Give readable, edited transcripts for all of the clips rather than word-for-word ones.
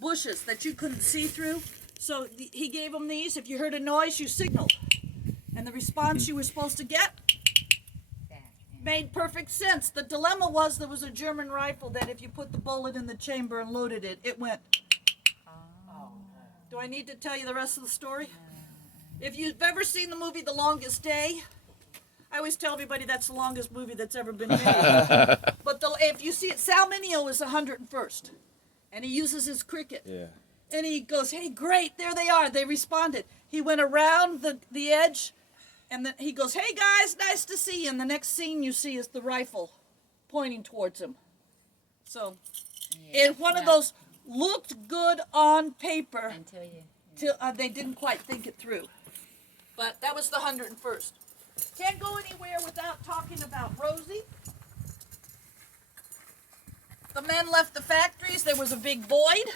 bushes that you couldn't see through. So he gave them these. If you heard a noise, you signaled. And the response you were supposed to get made perfect sense. The dilemma was there was a German rifle that if you put the bullet in the chamber and loaded it, it went. Do I need to tell you the rest of the story? If you've ever seen the movie The Longest Day, I always tell everybody that's the longest movie that's ever been made. But if you see it, Sal Mineo is 101st, and he uses his cricket. Yeah. And he goes, hey, great, there they are. They responded. He went around the edge, and then he goes, hey, guys, nice to see you. And the next scene you see is the rifle pointing towards him. So it's one of those looked good on paper until they didn't quite think it through. But that was the 101st. Can't go anywhere without talking about Rosie. The men left the factories. There was a big void.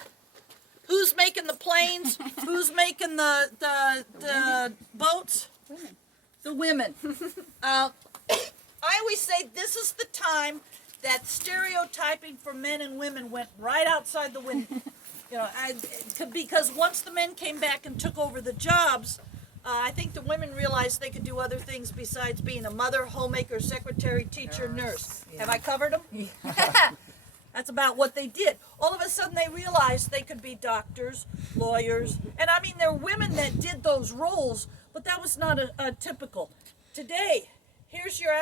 Who's making the planes? Who's making the boats? Women. The women. I always say this is the time that stereotyping for men and women went right outside the window. You know, because once the men came back and took over the jobs, I think the women realized they could do other things besides being a mother, homemaker, secretary, teacher, nurse. Yeah. Have I covered them? Yeah. That's about what they did. All of a sudden they realized they could be doctors, lawyers, and I mean there were women that did those roles, but that was not a typical. Today, here's your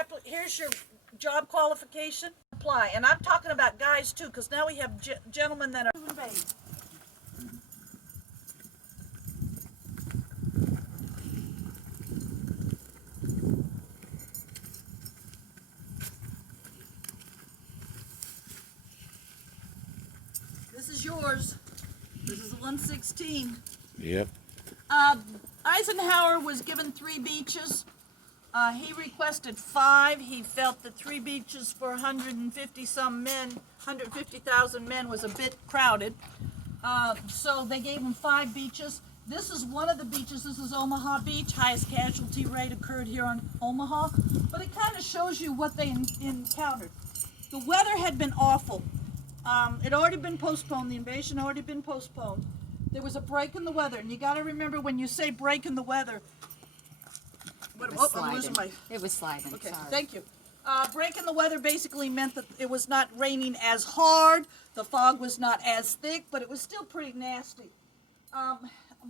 job qualification, apply. And I'm talking about guys too, because now we have gentlemen that are yours. This is the 116. Yep. Eisenhower was given 3 beaches. He requested 5. He felt that 3 beaches for 150,000 men was a bit crowded. So they gave him 5 beaches. This is one of the beaches. This is Omaha Beach. Highest casualty rate occurred here on Omaha. But it kind of shows you what they encountered. The weather had been awful. It had already been postponed. The invasion had already been postponed. There was a break in the weather, and you got to remember when you say break in the weather. I'm losing my. It was sliding. Okay, sorry. thank you. Break in the weather basically meant that it was not raining as hard, the fog was not as thick, but it was still pretty nasty.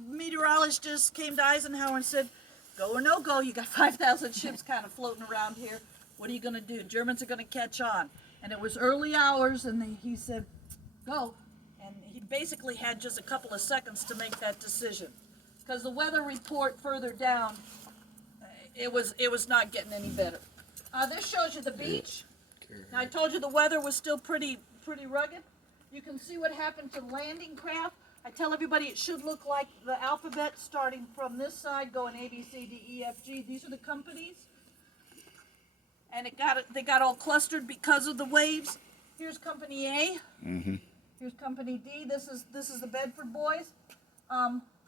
Meteorologist just came to Eisenhower and said, "Go or no go. You got 5,000 ships kind of floating around here. What are you going to do? Germans are going to catch on." And it was early hours, and he said, go. And he basically had just a couple of seconds to make that decision. Because the weather report further down, it was not getting any better. This shows you the beach. Now, I told you the weather was still pretty rugged. You can see what happened to landing craft. I tell everybody it should look like the alphabet starting from this side, going A, B, C, D, E, F, G. These are the companies. And they got all clustered because of the waves. Here's Company A. Mm-hmm. Here's Company D. This is the Bedford boys.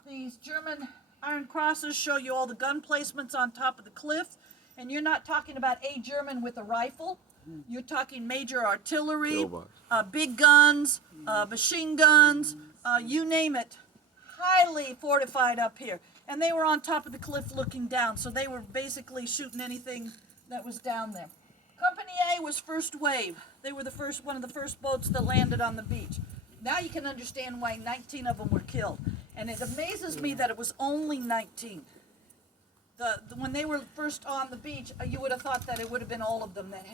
These German Iron Crosses show you all the gun placements on top of the cliff. And you're not talking about a German with a rifle. You're talking major artillery, big guns, machine guns, you name it. Highly fortified up here. And they were on top of the cliff looking down. So they were basically shooting anything that was down there. Company A was first wave. They were one of the first boats that landed on the beach. Now you can understand why 19 of them were killed. And it amazes me that it was only 19. When they were first on the beach, you would have thought that it would have been all of them that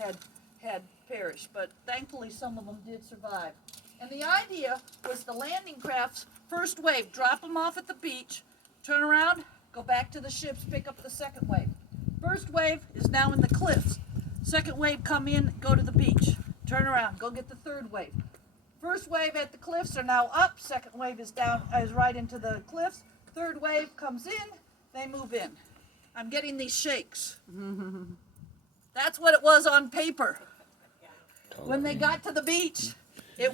had perished. But thankfully some of them did survive. And the idea was the landing craft's first wave, drop them off at the beach, turn around, go back to the ships, pick up the second wave. First wave is now in the cliffs. Second wave come in, go to the beach. Turn around, go get the third wave. First wave at the cliffs are now up. Second wave is down, is right into the cliffs. Third wave comes in, they move in. I'm getting these shakes. That's what it was on paper. When they got to the beach,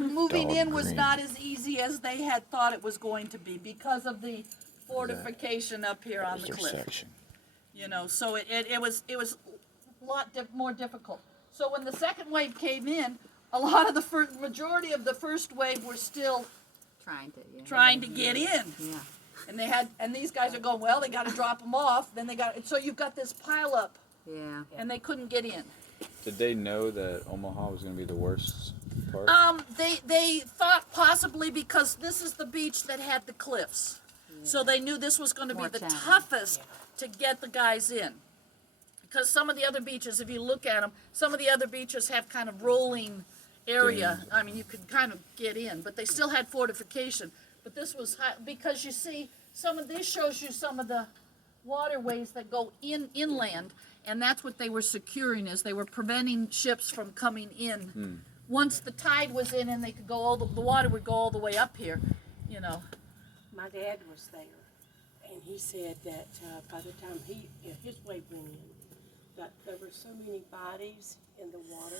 moving in was not as easy as they had thought it was going to be because of the fortification up here on the cliff. Section. You know, so it was a lot more difficult. So when the second wave came in, a lot of the majority of the first wave were still Trying to get in. Yeah. And these guys are going, well, they got to drop them off. Then so you've got this pile up, Yeah. and they couldn't get in. Did they know that Omaha was going to be the worst part? They thought possibly because this is the beach that had the cliffs, so they knew this was going to be More the challenging. toughest to get the guys in. Because some of the other beaches, if you look at them, some of the other beaches have kind of rolling area. I mean, you could kind of get in, but they still had fortification. But this was high, because you see, this shows you some of the waterways that go inland, and that's what they were securing, is they were preventing ships from coming in. Once the tide was in and they could go, the water would go all the way up here, you know. My dad was there, and he said that by the time his wave went in, that there were so many bodies in the water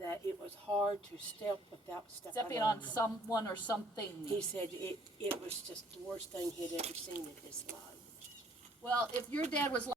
that it was hard to step without Stepping on someone or something. He said it was just the worst thing he'd ever seen in his life. Well, if your dad was